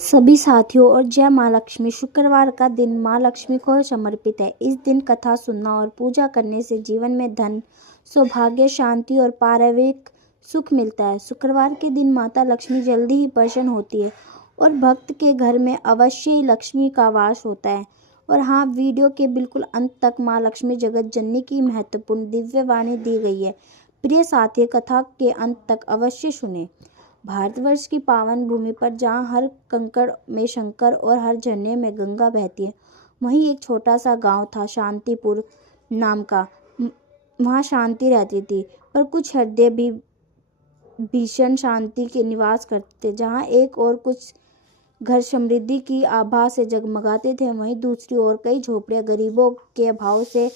सभी साथियों और जय माँ लक्ष्मी। शुक्रवार का दिन माँ लक्ष्मी को समर्पित है। इस दिन कथा सुनना और पूजा करने से जीवन में धन, सौभाग्य, शांति और पारिवारिक सुख मिलता है। शुक्रवार के दिन माता लक्ष्मी जल्दी ही प्रसन्न होती है और भक्त के घर में अवश्य ही लक्ष्मी का वास होता है। और हाँ, वीडियो के बिल्कुल अंत तक माँ लक्ष्मी जगत जननी की महत्वपूर्ण दिव्य वाणी दी गई है। प्रिय साथी, कथा के अंत तक अवश्य सुने। भारतवर्ष की पावन भूमि पर जहाँ हर कंकड़ में शंकर और हर झरने में गंगा बहती है, वहीं एक छोटा सा गांव था शांतिपुर नाम का। वहाँ शांति रहती थी, पर कुछ हृदय भी भीषण शांति के निवास करते थे। जहाँ एक और कुछ घर समृद्धि की आभा से जगमगाते थे, वहीं दूसरी ओर कई झोपड़ियाँ गरीबों के अभाव से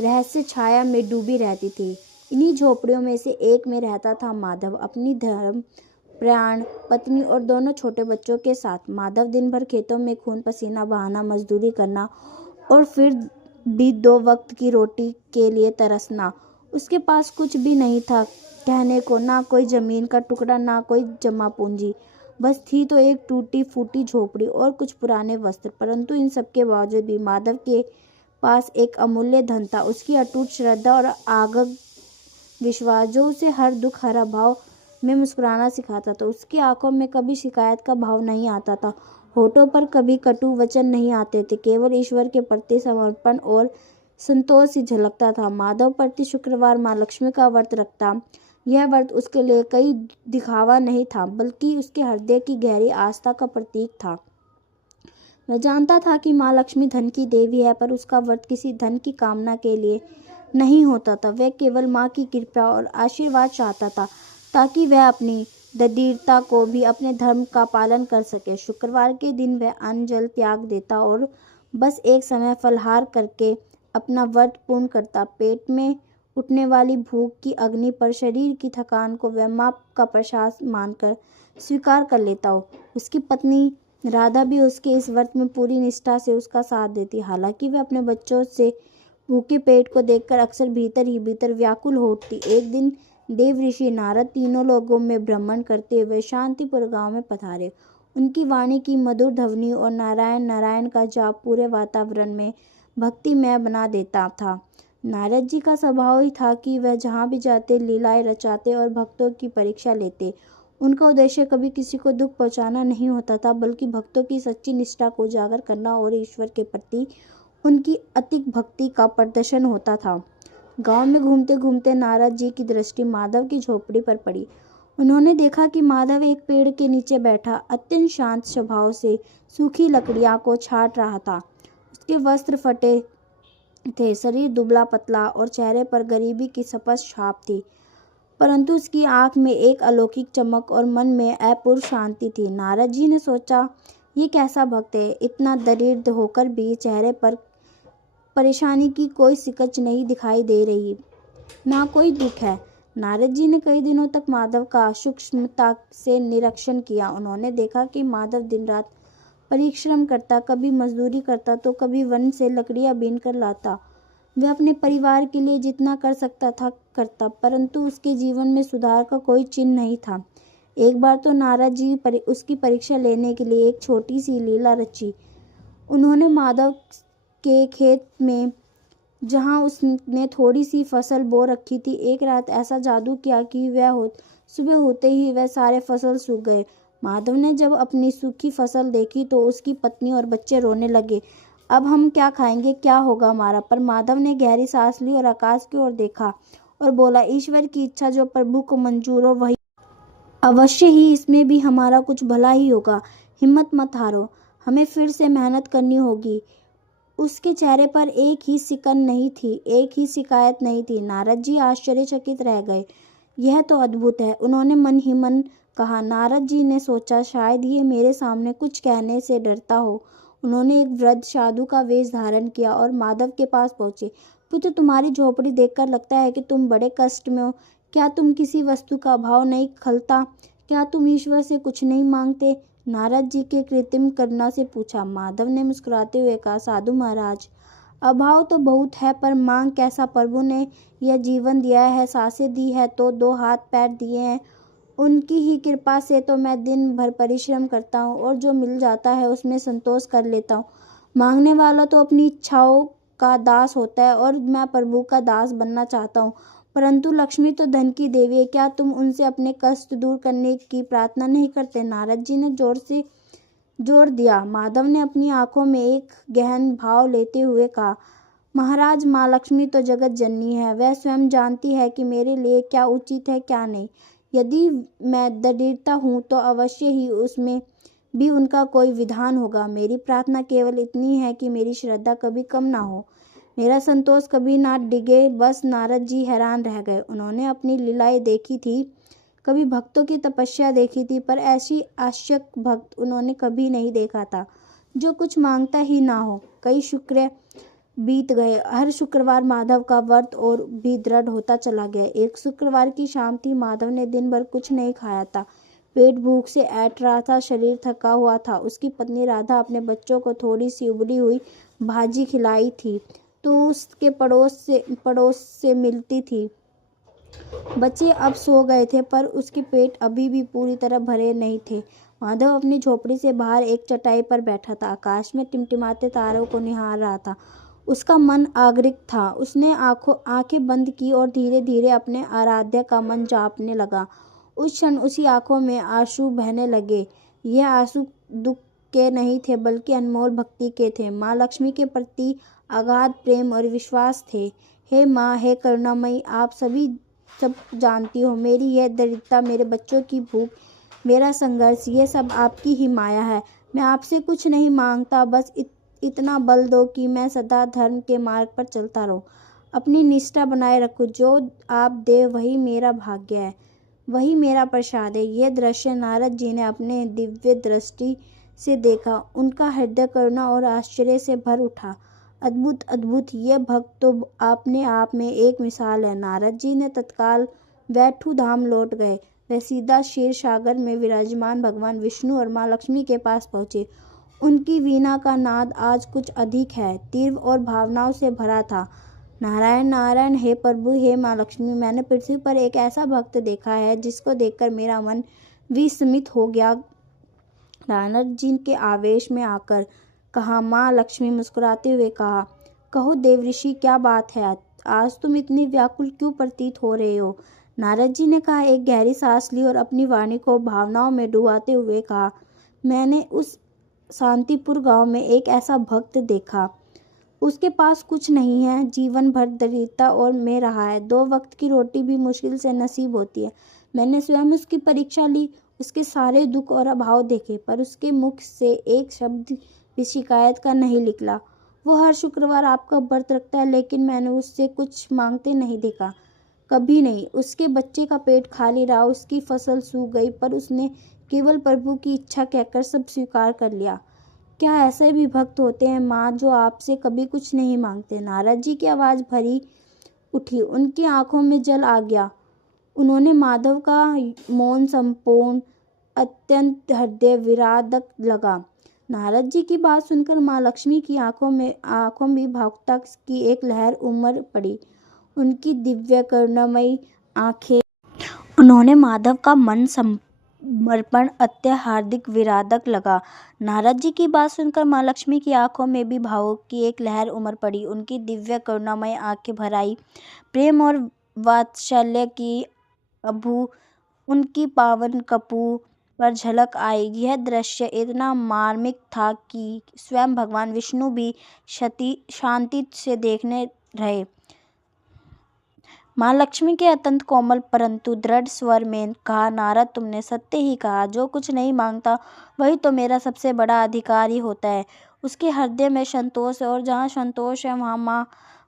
रहस्य छाया में डूबी रहती थी। इन्हीं झोपड़ियों में से एक में रहता था माधव, अपनी धर्म प्राण पत्नी और दोनों छोटे बच्चों के साथ। माधव दिन भर खेतों में खून पसीना बहाना, मजदूरी करना और फिर भी 2 वक्त की रोटी के लिए तरसना। उसके पास कुछ भी नहीं था कहने को, ना कोई जमीन का टुकड़ा, ना कोई जमा पूंजी। बस थी तो एक टूटी फूटी झोपड़ी और कुछ पुराने वस्त्र। परंतु इन सब के बावजूद भी माधव के पास एक अमूल्य धन था, उसकी अटूट श्रद्धा और आगग विश्वास, जो उसे हर दुख हरा भाव में मुस्कुराना सिखाता था। उसकी आंखों में कभी शिकायत का भाव नहीं आता था, होठों पर कभी कटु वचन नहीं आते थे, केवल ईश्वर के प्रति समर्पण और संतोष ही झलकता था। माधव प्रति शुक्रवार माँ लक्ष्मी का व्रत रखता। यह व्रत उसके लिए कई दिखावा नहीं था, बल्कि उसके हृदय की गहरी आस्था का प्रतीक था। वह जानता था कि माँ लक्ष्मी धन की देवी है, पर उसका व्रत किसी धन की कामना के लिए नहीं होता था। वह केवल माँ की कृपा और आशीर्वाद चाहता था, ताकि वह अपनी दरिद्रता को भी अपने धर्म का पालन कर सके। शुक्रवार के दिन वह अन्न जल त्याग देता और बस एक समय फलाहार करके अपना व्रत पूर्ण करता। पेट में उठने वाली भूख की अग्नि पर शरीर की थकान को वह माँ का प्रसाद मानकर स्वीकार कर लेता हो। उसकी पत्नी राधा भी उसके इस व्रत में पूरी निष्ठा से उसका साथ देती। हालांकि वह अपने बच्चों से भूखे पेट को देखकर अक्सर भीतर ही भीतर व्याकुल हो उठती। एक दिन देव ऋषि नारद तीनों लोगों में भ्रमण करते हुए शांतिपुर गांव में पधारे। उनकी वाणी की मधुर ध्वनि और नारायण नारायण का जाप पूरे वातावरण में भक्तिमय बना देता था। नारद जी का स्वभाव ही था कि वह जहाँ भी जाते लीलाएं रचाते और भक्तों की परीक्षा लेते। उनका उद्देश्य कभी किसी को दुख पहुंचाना नहीं होता था, बल्कि भक्तों की सच्ची निष्ठा को उजागर करना और ईश्वर के प्रति उनकी अतिक भक्ति का प्रदर्शन होता था। गांव में घूमते घूमते नारद जी की दृष्टि माधव की झोपड़ी पर पड़ी। उन्होंने देखा कि माधव एक पेड़ के नीचे बैठा अत्यंत शांत स्वभाव से सूखी लकड़ियां को छाट रहा था। उसके वस्त्र फटे थे, शरीर दुबला पतला और चेहरे पर गरीबी की स्पष्ट छाप थी, परंतु उसकी आंख में एक अलौकिक चमक और मन में अपूर्व शांति थी। नारद जी ने सोचा, ये कैसा भक्त है, इतना दरिद्र होकर भी चेहरे पर परेशानी की कोई सिकच नहीं दिखाई दे रही, ना कोई दुख है। नारद जी ने कई दिनों तक माधव का सूक्ष्मता से निरीक्षण किया। उन्होंने देखा कि माधव दिन रात परिश्रम करता, कभी मजदूरी करता तो कभी वन से लकड़ियां बीन कर लाता। वह अपने परिवार के लिए जितना कर सकता था करता, परंतु उसके जीवन में सुधार का कोई चिन्ह नहीं था। एक बार तो नारद जी उसकी परीक्षा लेने के लिए एक छोटी सी लीला रची। उन्होंने माधव के खेत में, जहां उसने थोड़ी सी फसल बो रखी थी, एक रात ऐसा जादू किया कि सुबह होते ही वह सारे फसल सूख गए। माधव ने जब अपनी सूखी फसल देखी तो उसकी पत्नी और बच्चे रोने लगे। अब हम क्या खाएंगे, क्या होगा हमारा? पर माधव ने गहरी सांस ली और आकाश की ओर देखा और बोला, ईश्वर की इच्छा जो प्रभु को मंजूर हो वही अवश्य ही इसमें भी हमारा कुछ भला ही होगा। हिम्मत मत हारो, हमें फिर से मेहनत करनी होगी। उसके चेहरे पर एक ही सिकन नहीं थी, एक ही शिकायत नहीं थी। नारद जी आश्चर्यचकित रह गए। यह तो अद्भुत है, उन्होंने मन ही मन कहा। नारद जी ने सोचा, शायद ये मेरे सामने कुछ कहने से डरता हो। उन्होंने एक वृद्ध साधु का वेश धारण किया और माधव के पास पहुंचे। पुत्र, तुम्हारी झोपड़ी देखकर लगता है कि तुम बड़े कष्ट में हो। क्या तुम किसी वस्तु का अभाव नहीं खलता? क्या तुम ईश्वर से कुछ नहीं मांगते? नारद जी के कृत्रिम करुणा से पूछा। माधव ने मुस्कुराते हुए कहा, साधु महाराज, अभाव तो बहुत है, पर मांग कैसा? प्रभु ने यह जीवन दिया है, सांसें दी है तो 2 हाथ पैर दिए हैं, उनकी ही कृपा से तो मैं दिन भर परिश्रम करता हूँ और जो मिल जाता है उसमें संतोष कर लेता हूँ। मांगने वाला तो अपनी इच्छाओं का दास होता है और मैं प्रभु का दास बनना चाहता हूँ। परंतु लक्ष्मी तो धन की देवी है, क्या तुम उनसे अपने कष्ट दूर करने की प्रार्थना नहीं करते? नारद जी ने जोर दिया। माधव ने अपनी आंखों में एक गहन भाव लेते हुए कहा, महाराज, माँ लक्ष्मी तो जगत जननी है। वह स्वयं जानती है कि मेरे लिए क्या उचित है क्या नहीं। यदि मैं दरिद्रता हूँ तो अवश्य ही उसमें भी उनका कोई विधान होगा। मेरी प्रार्थना केवल इतनी है कि मेरी श्रद्धा कभी कम ना हो, मेरा संतोष कभी ना डिगे। बस नारद जी हैरान रह गए। उन्होंने अपनी लीलाएं देखी थी, कभी भक्तों की तपस्या देखी थी, पर ऐसी आश्चर्य भक्त उन्होंने कभी नहीं देखा था जो कुछ मांगता ही ना हो। कई शुक्र बीत गए। हर शुक्रवार माधव का व्रत और भी दृढ़ होता चला गया। एक शुक्रवार की शाम थी। माधव ने दिन भर कुछ नहीं खाया था। पेट भूख से ऐंठ रहा था, शरीर थका हुआ था। उसकी पत्नी राधा अपने बच्चों को थोड़ी सी उबली हुई भाजी खिलाई थी तो उसके पड़ोस से मिलती थी। बच्चे अब सो गए थे पर उसके पेट अभी भी पूरी तरह भरे नहीं थे। माधव अपनी झोपड़ी से बाहर एक चटाई पर बैठा था, आकाश में टिमटिमाते तारों को निहार रहा था। उसका मन आगरिक था। उसने आंखें बंद की और धीरे धीरे अपने आराध्य का मन जापने लगा। उस क्षण उसी आंखों में आंसू बहने लगे। यह आंसू दुख के नहीं थे बल्कि अनमोल भक्ति के थे। माँ लक्ष्मी के प्रति अगाध प्रेम और विश्वास थे। हे माँ, हे करुणामयी, आप सब जानती हो, मेरी यह दरिद्रता, मेरे बच्चों की भूख, मेरा संघर्ष, ये सब आपकी ही माया है। मैं आपसे कुछ नहीं मांगता, बस इतना बल दो कि मैं सदा धर्म के मार्ग पर चलता रहूं, अपनी निष्ठा बनाए रखूं। जो आप दे वही मेरा भाग्य है, वही मेरा प्रसाद है। यह दृश्य नारद जी ने अपने दिव्य दृष्टि से देखा। उनका हृदय करुणा और आश्चर्य से भर उठा। अद्भुत अद्भुत, ये भक्त तो अपने आप में एक मिसाल है। नारद जी ने तत्काल वैठू धाम लौट गए। वे सीधा क्षीर सागर में विराजमान भगवान विष्णु और माँ लक्ष्मी के पास पहुँचे। उनकी वीणा का नाद आज कुछ अधिक है, तीव्र और भावनाओं से भरा था। नारायण नारायण, हे प्रभु, हे माँ लक्ष्मी, मैंने पृथ्वी पर एक ऐसा भक्त देखा है जिसको देखकर मेरा मन विस्मित हो गया। नारद जी के आवेश में आकर कहा। माँ लक्ष्मी मुस्कुराते हुए कहा, कहो देवऋषि, क्या बात है? आज तुम इतनी व्याकुल क्यों प्रतीत हो रहे हो? नारद जी ने कहा। एक गहरी सांस ली और अपनी वाणी को भावनाओं में डुबाते हुए कहा, मैंने उस शांतिपुर गांव में एक ऐसा भक्त देखा। उसके पास कुछ नहीं है, जीवन भर दरिद्रता और में रहा है। 2 वक्त की रोटी भी मुश्किल से नसीब होती है। मैंने स्वयं उसकी परीक्षा ली, उसके सारे दुख और अभाव देखे, पर उसके मुख से एक शब्द भी शिकायत का नहीं निकला। वो हर शुक्रवार आपका व्रत रखता है, लेकिन मैंने उससे कुछ मांगते नहीं देखा, कभी नहीं। उसके बच्चे का पेट खाली रहा, उसकी फसल सूख गई, पर उसने केवल प्रभु की इच्छा कहकर सब स्वीकार कर लिया। क्या ऐसे भी भक्त होते हैं माँ, जो आपसे कभी कुछ नहीं मांगते? नारद जी की आवाज़ भरी उठी, उनकी आंखों में जल आ गया। उन्होंने माधव का मौन संपूर्ण अत्यंत हृदय विदारक लगा। नारद जी की बात सुनकर माँ लक्ष्मी की आंखों में भावुकता की एक लहर उमड़ पड़ी। उनकी दिव्य करुणामयी आंखें, उन्होंने माधव का मन समर्पण अत्याहार्दिक विदारक लगा। नारद जी की बात सुनकर माँ लक्ष्मी की आंखों में भी भावुक की एक लहर उमड़ पड़ी। उनकी दिव्य करुणामय आंखें भर आई। प्रेम और वात्सल्य की अबू उनकी पावन कपू पर झलक आई। यह दृश्य इतना मार्मिक था कि स्वयं भगवान विष्णु भी शांति से देखने रहे। माँ लक्ष्मी के अत्यंत कोमल परंतु दृढ़ स्वर में कहा, नारद, तुमने सत्य ही कहा। जो कुछ नहीं मांगता वही तो मेरा सबसे बड़ा अधिकार ही होता है। उसके हृदय में संतोष है और जहाँ संतोष है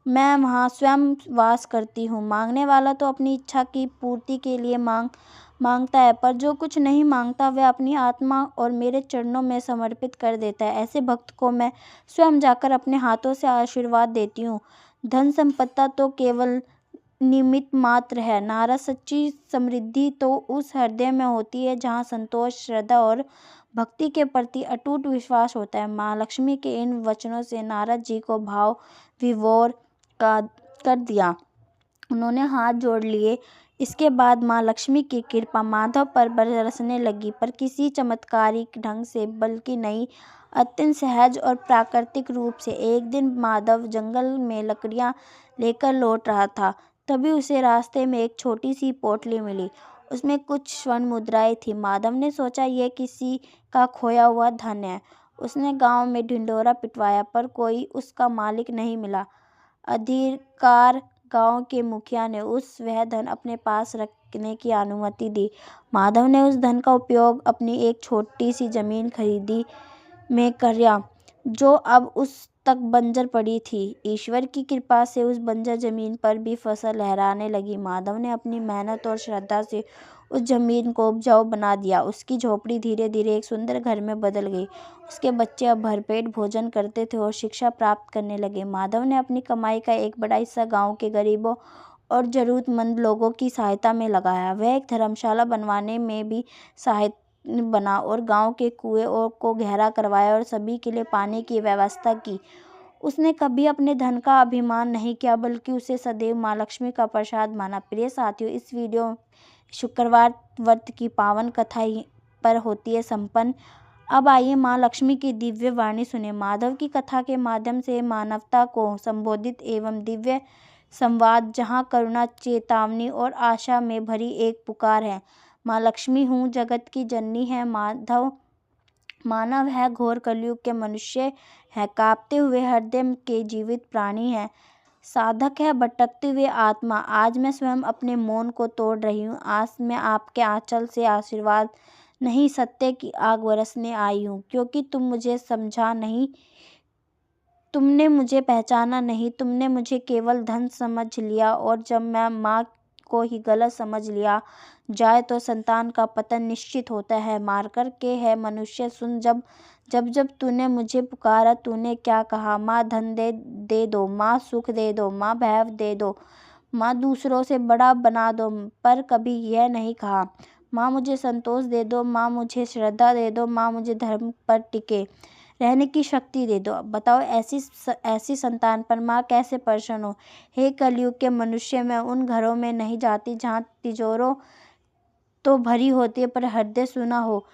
मैं वहाँ स्वयं वास करती हूँ। मांगने वाला तो अपनी इच्छा की पूर्ति के लिए मांगता है, पर जो कुछ नहीं मांगता वह अपनी आत्मा और मेरे चरणों में समर्पित कर देता है। ऐसे भक्त को मैं स्वयं जाकर अपने हाथों से आशीर्वाद देती हूँ। धन संपत्ति तो केवल निमित्त मात्र है। नारद, सच्ची समृद्धि तो उस हृदय में होती है जहाँ संतोष, श्रद्धा और भक्ति के प्रति अटूट विश्वास होता है। माँ लक्ष्मी के इन वचनों से नारद जी को भाव विभोर कर दिया। उन्होंने हाथ जोड़ लिए। इसके बाद माँ लक्ष्मी की कृपा माधव पर बरसने लगी, पर किसी चमत्कारिक ढंग से बल्कि नहीं, अत्यंत सहज और प्राकृतिक रूप से। एक दिन माधव जंगल में लकड़ियाँ लेकर लौट रहा था, तभी उसे रास्ते में एक छोटी सी पोटली मिली। उसमें कुछ स्वर्ण मुद्राएं थी। माधव ने सोचा, यह किसी का खोया हुआ धन है। उसने गांव में ढिंढोरा पिटवाया, पर कोई उसका मालिक नहीं मिला। आखिरकार गांव के मुखिया ने वह धन अपने पास रखने की अनुमति दी। माधव ने उस धन का उपयोग अपनी एक छोटी सी जमीन खरीदी में किया, जो अब उस तक बंजर पड़ी थी। ईश्वर की कृपा से उस बंजर जमीन पर भी फसल लहराने लगी। माधव ने अपनी मेहनत और श्रद्धा से उस जमीन को उपजाऊ बना दिया। उसकी झोपड़ी धीरे धीरे एक सुंदर घर में बदल गई। उसके बच्चे अब भरपेट भोजन करते थे और शिक्षा प्राप्त करने लगे। माधव ने अपनी कमाई का एक बड़ा हिस्सा गांव के गरीबों और जरूरतमंद लोगों की सहायता में लगाया। वह एक धर्मशाला बनवाने में भी सहायक बना और गांव के कुएं को गहरा करवाया और सभी के लिए पानी की व्यवस्था की। उसने कभी अपने धन का अभिमान नहीं किया, बल्कि उसे सदैव माँ लक्ष्मी का प्रसाद माना। प्रिय साथियों, इस वीडियो शुक्रवार व्रत की पावन कथा पर होती है संपन्न। अब आइए माँ लक्ष्मी की दिव्य वाणी सुने। माधव की कथा के माध्यम से मानवता को संबोधित एवं दिव्य संवाद, जहाँ करुणा, चेतावनी और आशा में भरी एक पुकार है। माँ लक्ष्मी हूँ जगत की जननी है। मानव है, घोर कलयुग के मनुष्य है, कांपते हुए हृदय के जीवित प्राणी है, साधक है, भटकते हुए आत्मा। आज मैं स्वयं अपने मौन को तोड़ रही हूँ। आज मैं आपके आंचल से आशीर्वाद नहीं, सत्य की आग बरसने आई हूँ, क्योंकि तुम मुझे समझा नहीं, तुमने मुझे पहचाना नहीं, तुमने मुझे केवल धन समझ लिया। और जब मैं माँ को ही गलत समझ लिया जाए तो संतान का पतन निश्चित होता है। मार कर के है मनुष्य सुन, जब जब तूने मुझे पुकारा, तूने क्या कहा? माँ धन दे दो, माँ सुख दे दो, माँ वैभव दे दो, माँ दूसरों से बड़ा बना दो, पर कभी यह नहीं कहा माँ मुझे संतोष दे दो, माँ मुझे श्रद्धा दे दो, माँ मुझे धर्म पर टिके रहने की शक्ति दे दो। बताओ ऐसी संतान पर माँ कैसे प्रसन्न हो। हे कलयुग के मनुष्य, मैं उन घरों में नहीं जाती जहाँ तिजोरों तो भरी होती है पर हृदय सुना हो।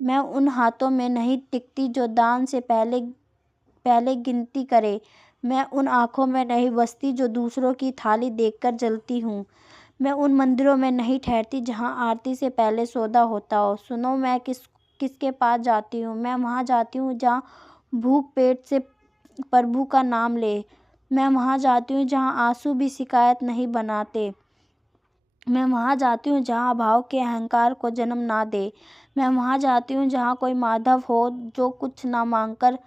मैं उन हाथों में नहीं टिकती जो दान से पहले गिनती करे। मैं उन आँखों में नहीं बसती जो दूसरों की थाली देखकर जलती हूँ। मैं उन मंदिरों में नहीं ठहरती जहाँ आरती से पहले सौदा होता हो। सुनो, मैं किसके पास जाती हूँ? मैं वहाँ जाती हूँ जहाँ भूख पेट से प्रभु का नाम ले। मैं वहाँ जाती हूँ जहाँ आंसू भी शिकायत नहीं बनाते। मैं वहाँ जाती हूँ जहाँ अभाव के अहंकार को जन्म ना दे। मैं वहाँ जाती हूँ जहाँ कोई माधव हो जो कुछ ना मांगकर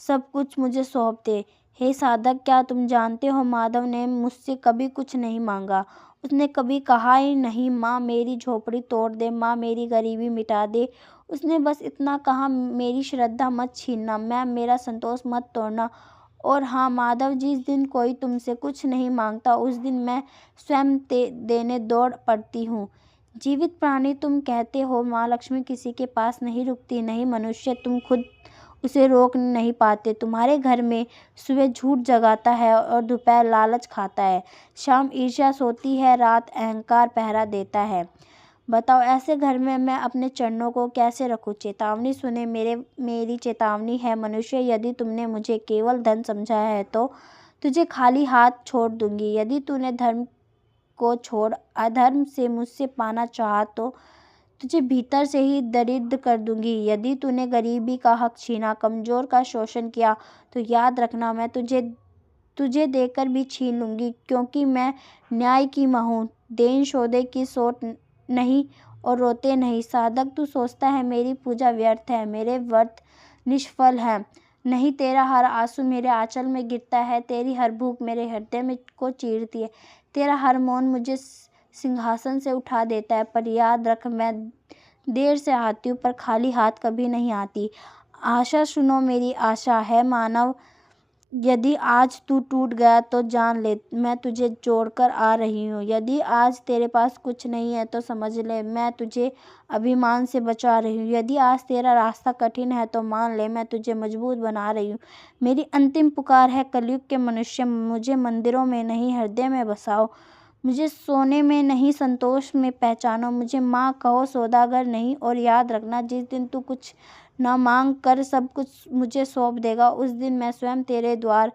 सब कुछ मुझे सौंप दे। हे साधक, क्या तुम जानते हो, माधव ने मुझसे कभी कुछ नहीं मांगा। उसने कभी कहा ही नहीं, माँ मेरी झोपड़ी तोड़ दे, माँ मेरी गरीबी मिटा दे। उसने बस इतना कहा, मेरी श्रद्धा मत छीनना, मेरा संतोष मत तोड़ना। और हाँ माधव, जिस दिन कोई तुमसे कुछ नहीं मांगता, उस दिन मैं स्वयं देने दौड़ पड़ती हूँ। जीवित प्राणी तुम कहते हो माँ लक्ष्मी किसी के पास नहीं रुकती। नहीं मनुष्य, तुम खुद उसे रोक नहीं पाते। तुम्हारे घर में सुबह झूठ जगाता है और दोपहर लालच खाता है, शाम ईर्ष्या सोती है, रात अहंकार पहरा देता है। बताओ ऐसे घर में मैं अपने चरणों को कैसे रखूं? चेतावनी सुने, मेरी चेतावनी है मनुष्य, यदि तुमने मुझे केवल धन समझा है तो तुझे खाली हाथ छोड़ दूंगी। यदि तूने धर्म को छोड़ अधर्म से मुझसे पाना चाहा तो तुझे भीतर से ही दरिद्र कर दूंगी। यदि तूने गरीबी का हक छीना, कमजोर का शोषण किया, तो याद रखना मैं तुझे देकर भी छीन लूंगी, क्योंकि मैं न्याय की माँ हूँ। देन सौदे की सोच नहीं और रोते नहीं। साधक, तू सोचता है मेरी पूजा व्यर्थ है, मेरे व्रत निष्फल है। नहीं, तेरा हर आंसू मेरे आंचल में गिरता है, तेरी हर भूख मेरे हृदय में को चीरती है, तेरा हर मौन मुझे सिंहासन से उठा देता है। पर याद रख, मैं देर से आती हूँ पर खाली हाथ कभी नहीं आती। आशा सुनो, मेरी आशा है मानव, यदि आज तू टूट गया तो जान ले, मैं तुझे जोड़कर आ रही हूँ। यदि आज तेरे पास कुछ नहीं है तो समझ ले, मैं तुझे अभिमान से बचा रही हूँ। यदि आज तेरा रास्ता कठिन है तो मान ले, मैं तुझे मजबूत बना रही हूँ। मेरी अंतिम पुकार है कलयुग के मनुष्य, मुझे मंदिरों में नहीं हृदय में बसाओ। मुझे सोने में नहीं संतोष में पहचानो, मुझे माँ कहो सौदागर नहीं। और याद रखना, जिस दिन तू कुछ न मांग कर सब कुछ मुझे सौंप देगा, उस दिन मैं स्वयं तेरे द्वार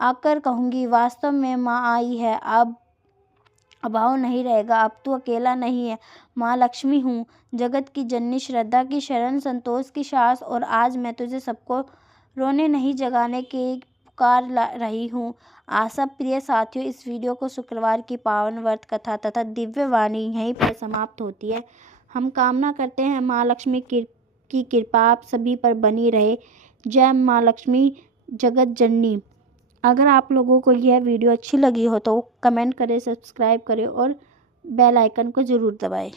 आकर कहूँगी, वास्तव में माँ आई है, अब अभाव नहीं रहेगा, अब तू अकेला नहीं है। माँ लक्ष्मी हूँ, जगत की जननी, श्रद्धा की शरण, संतोष की सास, और आज मैं तुझे सबको रोने नहीं जगाने की पुकार रही हूँ। आशा प्रिय साथियों, इस वीडियो को शुक्रवार की पावन व्रत कथा तथा दिव्य वाणी यहीं पर समाप्त होती है। हम कामना करते हैं माँ लक्ष्मी की कृपा आप सभी पर बनी रहे। जय माँ लक्ष्मी जगत जननी। अगर आप लोगों को यह वीडियो अच्छी लगी हो तो कमेंट करें, सब्सक्राइब करें और बेल आइकन को ज़रूर दबाएं।